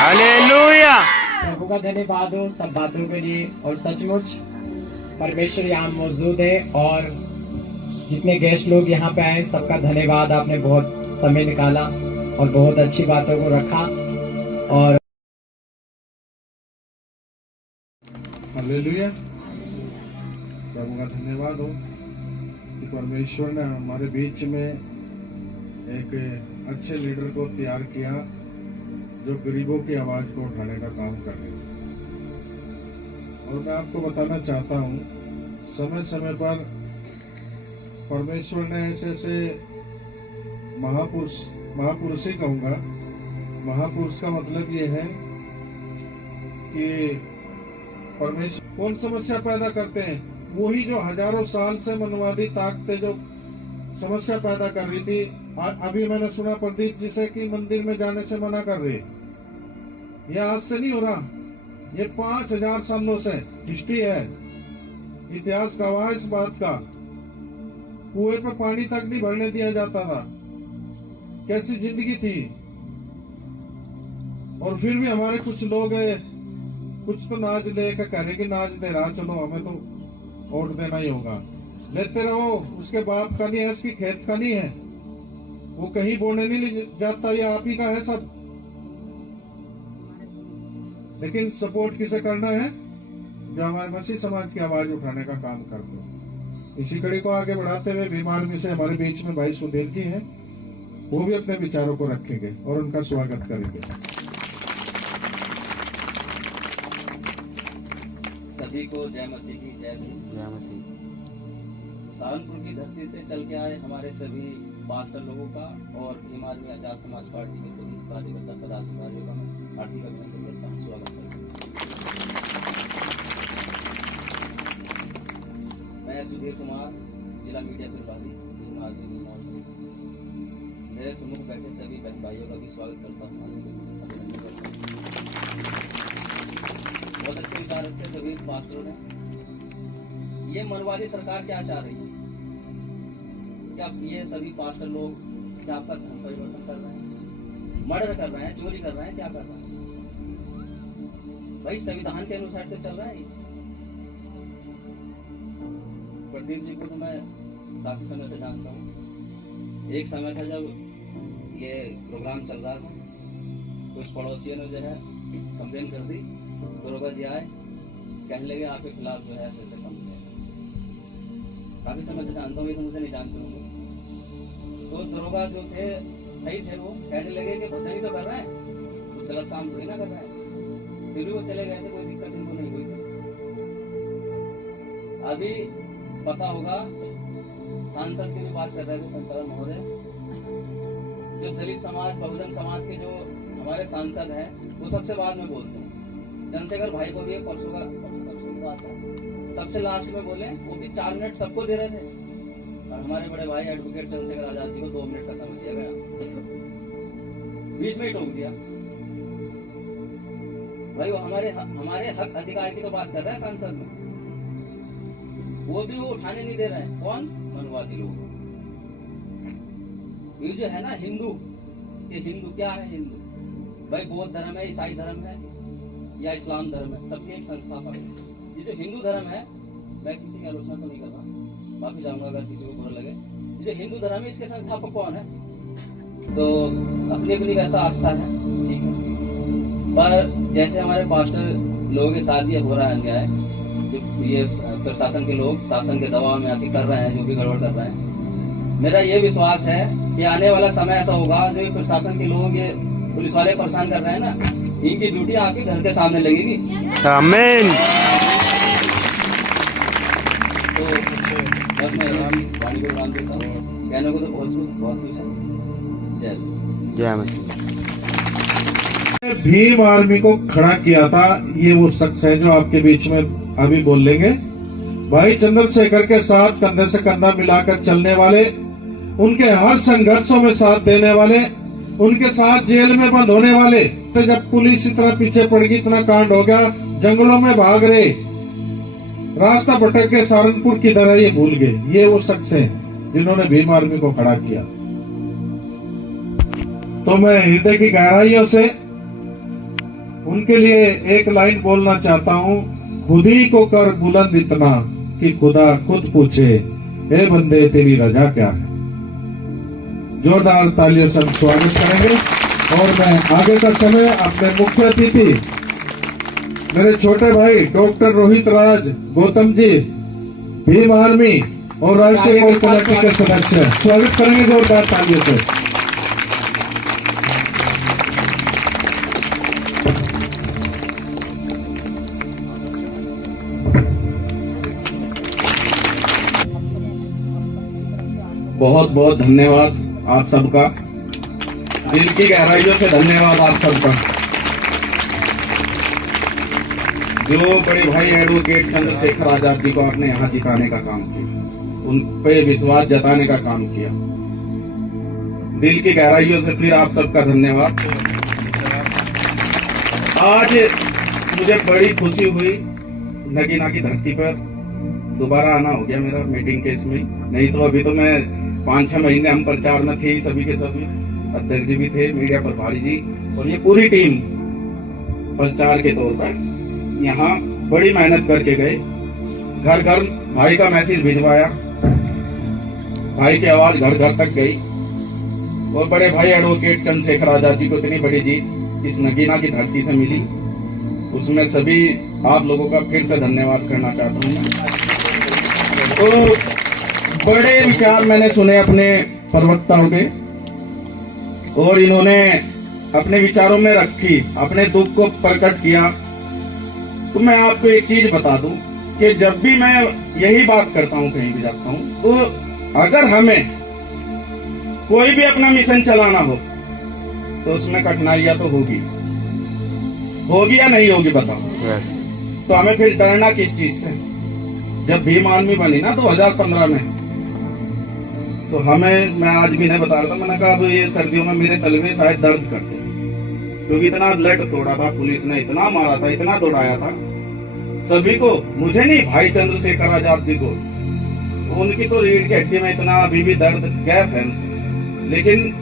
Hallelujah. प्रभु का धन्यवाद हो सब बातों के लिए। और सचमुच परमेश्वर यहाँ मौजूद है और जितने गेस्ट लोग यहाँ पे आए सबका धन्यवाद। आपने बहुत समय निकाला और बहुत अच्छी बातों को रखा। और हालेलुया। प्रभु का धन्यवाद हो कि परमेश्वर ने हमारे बीच में एक अच्छे लीडर को तैयार किया जो गरीबों की आवाज को उठाने का काम कर रहे हैं। और मैं आपको बताना चाहता हूं, समय समय पर परमेश्वर ने ऐसे ऐसे महापुरुष ही कहूंगा। महापुरुष का मतलब ये है कि परमेश्वर कौन समस्या पैदा करते हैं, वही जो हजारों साल से मनवादी ताकतें जो समस्या पैदा कर रही थी। अभी मैंने सुना प्रदीप जी से कि मंदिर में जाने से मना कर रहे। यह आज से नहीं हो रहा, ये 5000 सालों से हिस्ट्री है, इतिहास गवाह इस बात का। कुएं पे पानी तक नहीं भरने दिया जाता था, कैसी जिंदगी थी। और फिर भी हमारे कुछ लोग कुछ तो नाच लेकर कह रहे कि नाच दे रहा, चलो हमें तो वोट देना ही होगा। लेते रहो, उसके बाप का नहीं है, उसकी खेत का नहीं है, वो कहीं बोने नहीं जाता, ये आप ही का है सब। लेकिन सपोर्ट किसे करना है? जो हमारे मसीह समाज की आवाज उठाने का काम करते हैं। इसी कड़ी को आगे बढ़ाते हुए बीमार में से हमारे बीच में भाई सुधीर जी हैं, वो भी अपने विचारों को रखेंगे और उनका स्वागत करेंगे। सभी को जय मसीह की जय भीम। जय मसीह। सहारनपुर की धरती से चल के आए हमारे सभी पास्टर लोगों का और भीम आदमी आजाद समाज पार्टी के सभी कार्यकर्ता पदाधिकारियों का मैं हार्दिक अभिनंदन करता हूँ, स्वागत करता हूँ। मैं सुधीर कुमार, जिला मीडिया प्रभारी भीम आदमी समाज। मेरे सम्मुख बैठे सभी बहन भाइयों का भी स्वागत करता हूँ, अभिनंदन करता हूँ। बहुत अच्छे विचार रखे सभी पास्टरों ने। ये मनवादी सरकार क्या चाह रही है? क्या ये सभी पास्टर लोग क्या आपका धर्म परिवर्तन कर रहे हैं, मर्डर कर रहे हैं, चोरी कर रहे हैं, क्या कर रहे हैं? भाई संविधान के अनुसार तो चल रहा है। प्रदीप जी को तो मैं काफी समय से जानता हूँ। एक समय था जब ये प्रोग्राम चल रहा था, कुछ पड़ोसियों ने जो है कंप्लेन कर दी, दरोगा जी आए, कहने लगे आपके खिलाफ जो है ऐसे ऐसे कंप्लेन। काफी समय से जानता हूँ, ये तो मुझे नहीं जानते होंगे। तो दरोगा जो थे सही थे, वो कहने लगे कि भजनी तो कर रहे हैं, तो गलत काम थोड़ी ना कर रहे हैं। फिर भी वो चले गए थे, कोई दिक्कत इनको नहीं हुई थी। अभी पता होगा, सांसद की भी बात कर रहे थे संचालक महोदय, जो दलित समाज बहुजन समाज के जो हमारे सांसद हैं वो सबसे बाद में बोलते हैं। चंद्रशेखर भाई को भी परसों का बात है, सबसे लास्ट में बोले, वो भी 4 मिनट सबको दे रहे थे। और हमारे बड़े भाई एडवोकेट चंद्रशेखर आजाद जी को 2 मिनट का समय दिया गया, बीच में ही टोक दिया। भाई वो हमारे हक अधिकार की तो बात कर रहे हैं सांसद में, वो भी वो उठाने नहीं दे रहे हैं। कौन? मनवादी लोग। ये जो है ना हिंदू, ये हिंदू क्या है? हिंदू भाई बौद्ध धर्म है, ईसाई धर्म है या इस्लाम धर्म है, सबके एक संस्थापक है। ये जो हिंदू धर्म है, मैं किसी की आलोचना तो नहीं कर रहा, माफी चाहूंगा अगर किसी को बुरा लगे। ये जो हिंदू धर्म है, इसके संस्थापक कौन है? तो अपनी अपनी वैसा आस्था है, ठीक है। पर जैसे हमारे पास्टर लोगों के साथ ये हो रहा है अन्याय, ये प्रशासन के लोग शासन के दबाव में आके कर रहे हैं, जो भी गड़बड़ कर रहे हैं, मेरा ये विश्वास है कि आने वाला समय ऐसा होगा, जो प्रशासन के लोग ये पुलिस वाले परेशान कर रहे हैं ना, इनकी ड्यूटी आपके घर के सामने लगेगी। आमीन। तो बस मैं वाणी को राम देता हूँ, कहने को तो बहुत कुछ है। जय मसीह। भीम आर्मी को खड़ा किया था, ये वो शख्स है जो आपके बीच में अभी बोल लेंगे। भाई चंद्रशेखर के साथ कंधे से कंधा मिलाकर चलने वाले, उनके हर संघर्षों में साथ देने वाले, उनके साथ जेल में बंद होने वाले। तो जब पुलिस इतना पीछे पड़ गई, इतना कांड हो गया, जंगलों में भाग रहे, रास्ता भटक के सहारनपुर की तरह ये भूल गए। ये वो शख्स है जिन्होंने भीम आर्मी को खड़ा किया। तो मैं हृदय की गहराइयों से उनके लिए एक लाइन बोलना चाहता हूँ, खुद ही को कर बुलंद इतना कि खुदा खुद पूछे, हे बंदे तेरी रजा क्या है। जोरदार तालियों से हम स्वागत करेंगे। और मैं आगे का समय अपने मुख्य अतिथि मेरे छोटे भाई डॉक्टर रोहित राज गौतम जी, भीम आर्मी और राष्ट्रीय कोर कमेटी के सदस्य, स्वागत करेंगे जोरदार तालियों से। बहुत बहुत धन्यवाद आप सबका, दिल की गहराइयों से धन्यवाद आप सबका। जो बड़े भाई एडवोकेट चंद्रशेखर आजाद जी को आपने यहाँ जिताने का काम किया, उन पे विश्वास जताने का काम किया, दिल की गहराइयों से फिर आप सबका धन्यवाद। आज मुझे बड़ी खुशी हुई, नगीना की धरती पर दोबारा आना हो गया मेरा मीटिंग के इसमें। नहीं तो अभी तो मैं 5-6 महीने हम प्रचार में थे, सभी के सभी अध्यक्ष जी भी थे, मीडिया प्रभारी जी और ये पूरी टीम प्रचार के तौर पर यहाँ बड़ी मेहनत करके गए। घर घर भाई का मैसेज भिजवाया, भाई की आवाज घर घर तक गई और बड़े भाई एडवोकेट चंद्रशेखर आजाद जी को इतनी बड़ी जीत इस नगीना की धरती से मिली, उसमें सभी आप लोगों का फिर से धन्यवाद करना चाहता हूँ। तो बड़े विचार मैंने सुने अपने प्रवक्ताओं के और इन्होंने अपने विचारों में रखी, अपने दुख को प्रकट किया। तो मैं आपको एक चीज बता दूं कि जब भी मैं यही बात करता हूं, कहीं भी जाता हूं, तो अगर हमें कोई भी अपना मिशन चलाना हो तो उसमें कठिनाइयां तो होगी या नहीं होगी बताओ। तो हमें फिर डरना किस चीज से। जब भीम आर्मी बनी ना 2015 में, तो हमें, मैं आज भी नहीं बता रहा था, मैंने कहा अब ये सर्दियों में मेरे तलवे शायद दर्द करते, क्योंकि इतना ब्लड तोड़ा था, पुलिस ने इतना मारा था, इतना दौड़ाया था सभी को, मुझे नहीं, भाई चंद्रशेखर आजाद जी को। तो उनकी तो रीढ़ की हड्डी में इतना अभी भी दर्द गैप है। लेकिन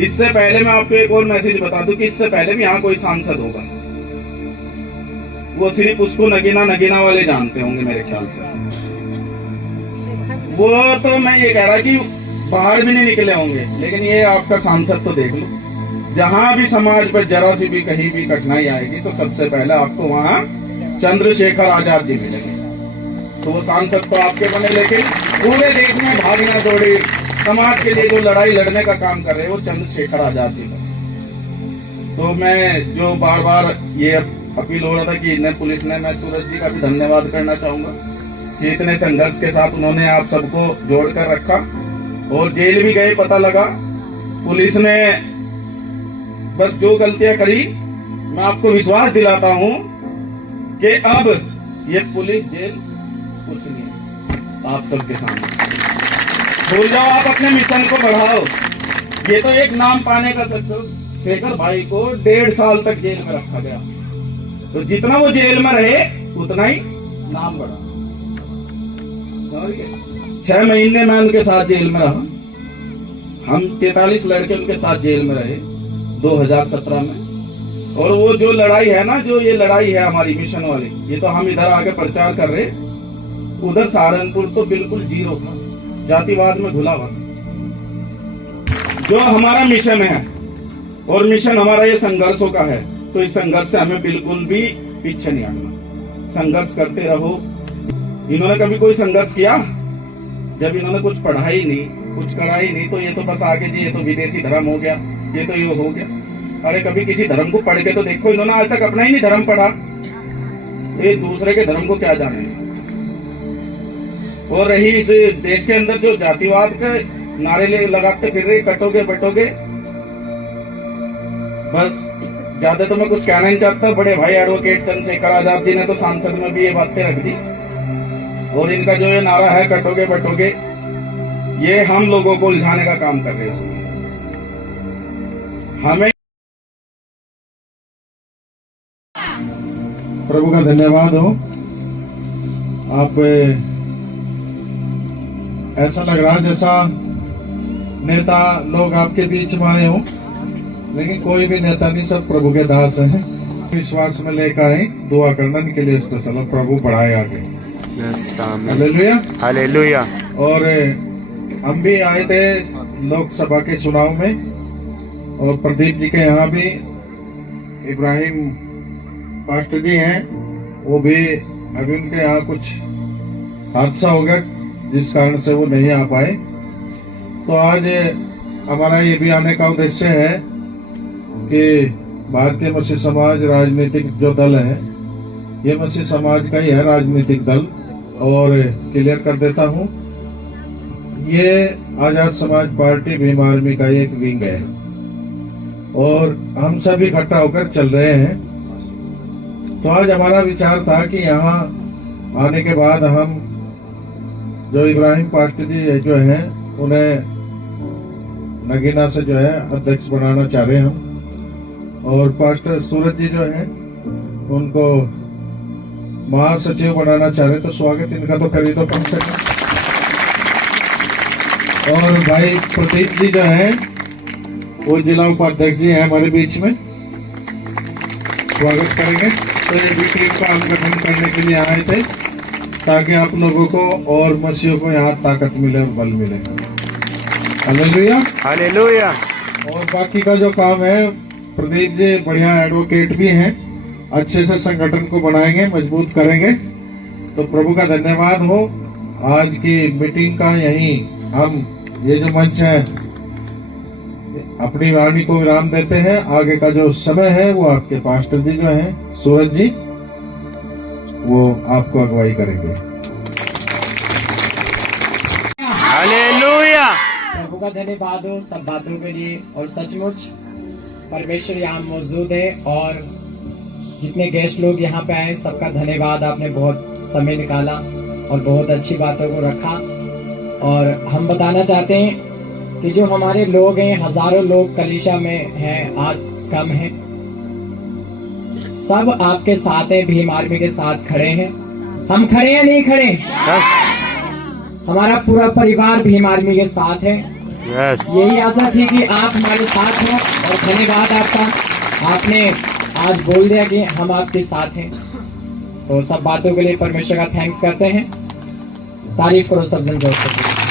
इससे पहले मैं आपको एक और मैसेज बता दूं कि इससे पहले भी यहाँ कोई सांसद होगा, वो सिर्फ उसको नगीना नगीना वाले जानते होंगे मेरे ख्याल से। वो तो मैं ये कह रहा कि बाहर भी नहीं निकले होंगे, लेकिन ये आपका सांसद तो देख लो, जहां भी समाज पर जरा सी भी कहीं भी कठिनाई आएगी तो सबसे पहले आपको वहां चंद्रशेखर आजाद जी मिलेंगे। तो वो सांसद तो आपके बने, लेकिन पूरे देश में भागना दौड़ी समाज के लिए जो लड़ाई लड़ने का काम कर रहे हैं वो चंद्रशेखर आजाद जी का। तो मैं जो बार बार ये अपील हो रहा था कि इन्हें पुलिस ने, मैं सूरज जी का भी धन्यवाद करना चाहूंगा कि इतने संघर्ष के साथ उन्होंने आप सबको जोड़कर रखा और जेल भी गए, पता लगा पुलिस ने बस जो गलतियां करी, मैं आपको विश्वास दिलाता हूं कि अब ये पुलिस जेल कुछ नहीं है आप सबके सामने। भूल जाओ, आप अपने मिशन को बढ़ाओ। ये तो एक नाम पाने का शेखर भाई को 1.5 साल तक जेल में रखा गया, तो जितना वो जेल में रहे उतना ही नाम बढ़ा। 6 महीने मैं उनके साथ जेल में रहा, हम 43 लड़के उनके साथ जेल में रहे 2017 में। और वो जो लड़ाई है ना, जो ये लड़ाई है हमारी मिशन वाली, ये तो हम इधर आके प्रचार कर रहे, उधर सहारनपुर तो बिल्कुल जीरो था, जातिवाद में घुला हुआ। जो हमारा मिशन है और मिशन हमारा ये संघर्षों का है, तो इस संघर्ष से हमें बिल्कुल भी पीछे नहीं हटना, संघर्ष करते रहो। इन्होंने कभी कोई संघर्ष किया? जब इन्होंने कुछ पढ़ा ही नहीं, कुछ करा ही नहीं, तो ये तो बस आगे जी ये तो विदेशी धर्म हो गया, ये तो ये हो गया। अरे कभी किसी धर्म को पढ़ के तो देखो, इन्होंने आज तक अपना ही नहीं धर्म पढ़ा, ये दूसरे के धर्म को क्या जाने। और रही इस देश के अंदर जो जातिवाद के नारे लगाते फिर रहे, कटोगे बटोगे, बस ज्यादा तो मैं कुछ कहना नहीं चाहता। बड़े भाई एडवोकेट चंद्रशेखर आजाद जी ने तो सांसद में भी ये बातें रख दी, और इनका जो ये नारा है कटोगे बटोगे, ये हम लोगों को उलझाने का काम कर रहे हैं। हमें प्रभु का धन्यवाद हो। आप ऐसा लग रहा जैसा नेता लोग आपके बीच में आए हो, लेकिन कोई भी नेता नहीं, सब प्रभु के दास हैं। विश्वास में लेकर आए, दुआ करना इनके लिए स्पेशल, और प्रभु बढ़ाए आगे। यस आमीन। हालेलुया। हालेलुया। और हम भी आए थे लोकसभा के चुनाव में, और प्रदीप जी के यहाँ भी इब्राहिम पास्टर जी हैं, वो भी अभी उनके यहाँ कुछ हादसा हो गया जिस कारण से वो नहीं आ पाए। तो आज हमारा ये भी आने का उद्देश्य है कि भारतीय मसीह समाज राजनीतिक जो दल है, ये मसीह समाज का ही है राजनीतिक दल। और क्लियर कर देता हूँ, ये आजाद समाज पार्टी भीम आर्मी का एक विंग है, और हम सब इकट्ठा होकर चल रहे हैं। तो आज हमारा विचार था कि यहाँ आने के बाद हम जो इब्राहिम पास्टर जी जो हैं, उन्हें नगीना से जो है अध्यक्ष बनाना चाह रहे हैं हम, और पास्टर सूरज जी जो हैं उनको महासचिव बनाना चाह रहे। तो स्वागत इनका तो करी दो कम से कम। और भाई प्रदीप जी जो हैं वो जिला उपाध्यक्ष जी हैं हमारे बीच में, स्वागत करेंगे। तो ये वीकली का हम गठन करने के लिए आए थे ताकि आप लोगों को और मसीहों को यहाँ ताकत मिले और बल मिले। हालेलुया। हालेलुया। और बाकी का जो काम है, प्रदीप जी बढ़िया एडवोकेट भी हैं, अच्छे से संगठन को बनाएंगे, मजबूत करेंगे। तो प्रभु का धन्यवाद हो। आज की मीटिंग का यही हम ये जो मंच है अपनी वाणी को विराम देते हैं। आगे का जो समय है वो आपके पास्टर जी जो हैं सूरज जी, वो आपको अगुवाई करेंगे। हालेलुया। प्रभु का धन्यवाद हो सब बातों के लिए। और सचमुच परमेश्वर यहाँ मौजूद है, और जितने गेस्ट लोग यहाँ पे आए सबका धन्यवाद। आपने बहुत समय निकाला और बहुत अच्छी बातों को रखा। और हम बताना चाहते हैं कि जो हमारे लोग हैं, हजारों लोग कलीसिया में हैं, आज कम हैं, सब आपके साथ है, भीम आर्मी के साथ खड़े हैं। हम खड़े हैं, नहीं खड़े? हमारा पूरा परिवार भीम आर्मी के साथ है। यस। यही आशा थी कि आप हमारे साथ हो, और धन्यवाद आपका, आपने आज बोल दिया कि हम आपके साथ हैं। तो सब बातों के लिए परमेश्वर का थैंक्स करते हैं। तारीफ करो सब जन जोर से।